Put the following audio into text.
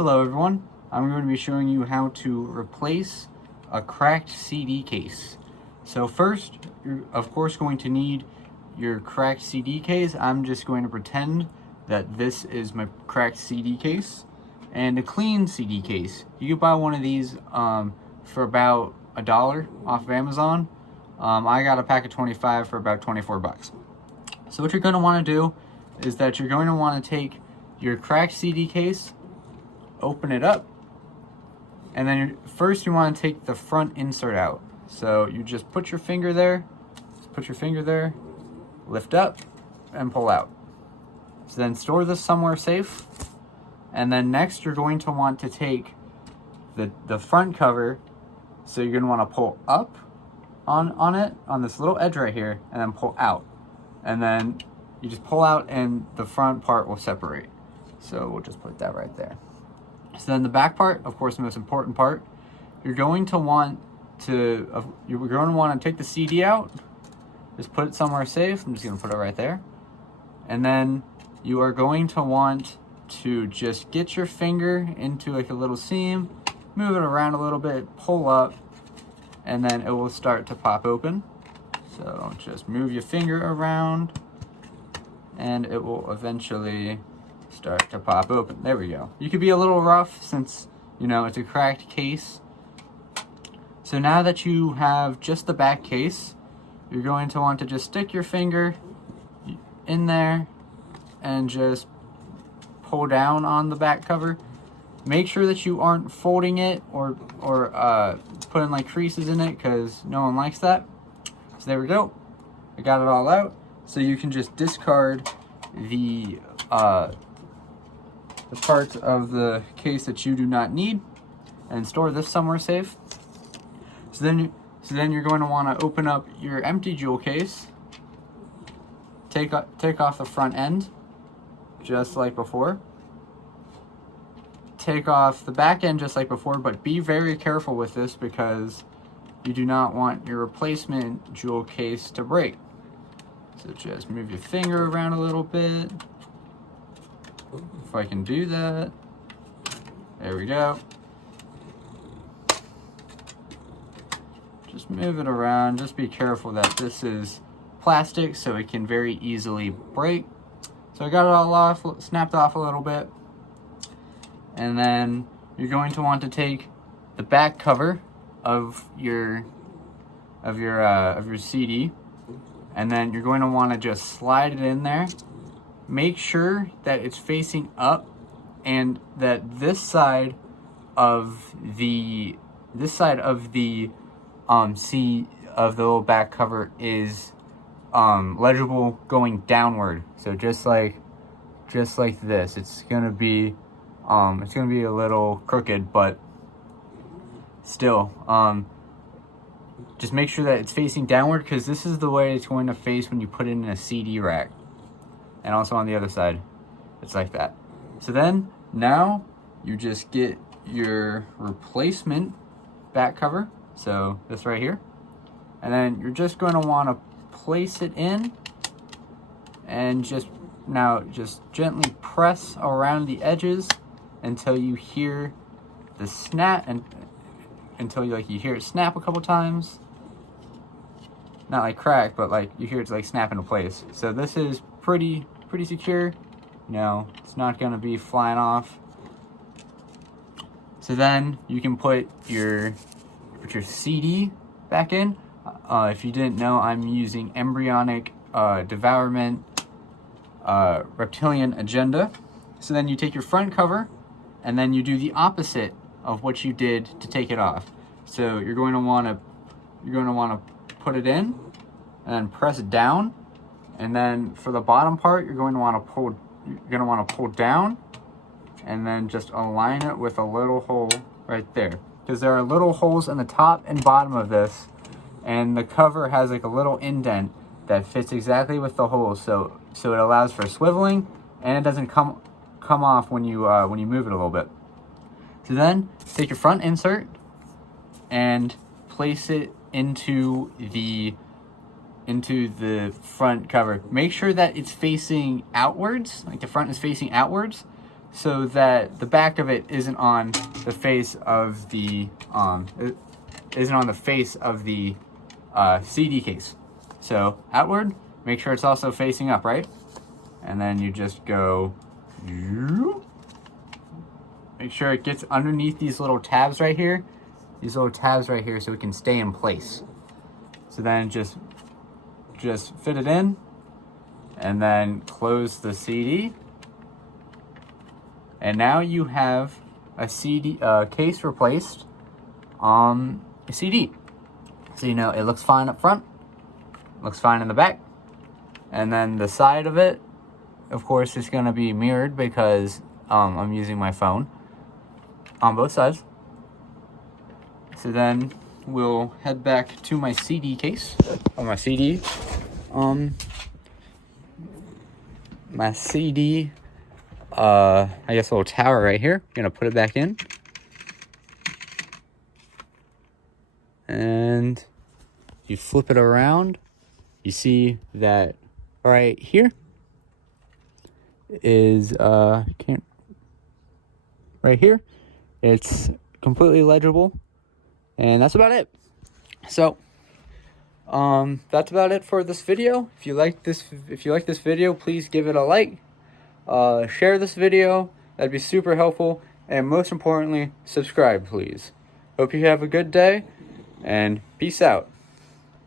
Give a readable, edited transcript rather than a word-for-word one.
Hello everyone, I'm going to be showing you how to replace a cracked CD case. So first, you're of course going to need your cracked CD case. I'm just going to pretend that this is my cracked CD case. And a clean CD case. You could buy one of these for about $1 off of Amazon. I got a pack of 25 for about 24 bucks. So what you're going to want to do is that you're going to want to take your cracked CD case, open it up, and then first you want to take the front insert out. So you just put your finger there, lift up, and pull out. So then store this somewhere safe. And then next you're going to want to take the front cover, so you're going to want to pull up on it, on this little edge right here, and then pull out. And then you just pull out and the front part will separate. So we'll just put that right there. So then the back part, of course the most important part, you're going to want to take the CD out, just put it somewhere safe. I'm just going to put it right there. And then you are going to want to just get your finger into like a little seam, move it around a little bit, pull up, and then it will start to pop open. So just move your finger around and it will eventually start to pop open. There we go. You could be a little rough since, you know, it's a cracked case. So now that you have just the back case, you're going to want to just stick your finger in there and just pull down on the back cover. Make sure that you aren't folding it or putting like creases in it, because no one likes that. So there we go. I got it all out. So you can just discard the parts of the case that you do not need and store this somewhere safe. So then you're going to want to open up your empty jewel case, take off the front end just like before, take off the back end just like before, but be very careful with this because you do not want your replacement jewel case to break. So just move your finger around a little bit. If I can do that. There we go. Just move it around. Just be careful that this is plastic, so it can very easily break. So I got it all off, snapped off a little bit. And then you're going to want to take the back cover of your CD, and then you're going to want to just slide it in there. Make sure that it's facing up and that this side of the little back cover is legible going downward. So just like this, it's gonna be a little crooked, but still, just make sure that it's facing downward, because this is the way it's going to face when you put it in a CD rack. And also on the other side, it's like that. So then, now, you just get your replacement back cover, so this right here. And then you're just going to want to place it in, and just gently press around the edges until you hear the snap, and until you hear it snap a couple times. Not like crack, but like you hear it like snap into place. So this is pretty secure. You know, it's not gonna be flying off. So then you can put your CD back in. If you didn't know, I'm using Embryonic Devourment Reptilian Agenda. So then you take your front cover, and then you do the opposite of what you did to take it off. So you're going to want to put it in, and then press down, and then for the bottom part, you're going to want to pull down, and then just align it with a little hole right there, because there are little holes in the top and bottom of this, and the cover has like a little indent that fits exactly with the holes, so it allows for swiveling, and it doesn't come off when you move it a little bit. So then take your front insert and place it into the front cover. Make sure that it's facing outwards, like the front is facing outwards, so that the back of it isn't on the face of the CD case. So outward, make sure it's also facing up, right? And then you just go, make sure it gets underneath these little tabs right here. These little tabs right here so it can stay in place. So then just fit it in and then close the CD. And now you have a CD case replaced on a CD. So you know it looks fine up front, looks fine in the back, and then the side of it, of course, is going to be mirrored because I'm using my phone on both sides. So then we'll head back to my CD case, or my CD, I guess little tower right here. I'm gonna put it back in. And you flip it around, you see that right here is, right here, it's completely legible. And that's about it. So, that's about it for this video. If you like this video, please give it a like. Share this video. That'd be super helpful. And most importantly, subscribe, please. Hope you have a good day, and peace out.